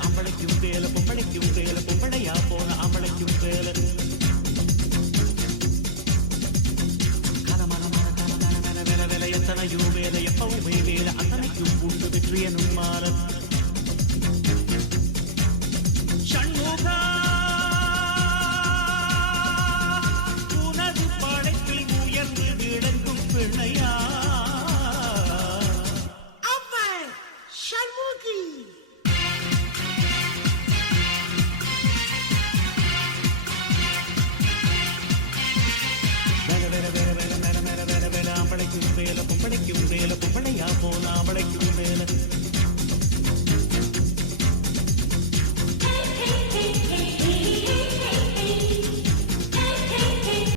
அம்பளைக்கும் வேலை பொம்பளைக்கும் வேலை பொம்பளையா போன அம்பளைக்கும் வேலை கலமல எத்தனையோ வேலை எப்பவுமே வேலை அத்தனைக்கும் உண்டு வெற்றியனும் மாற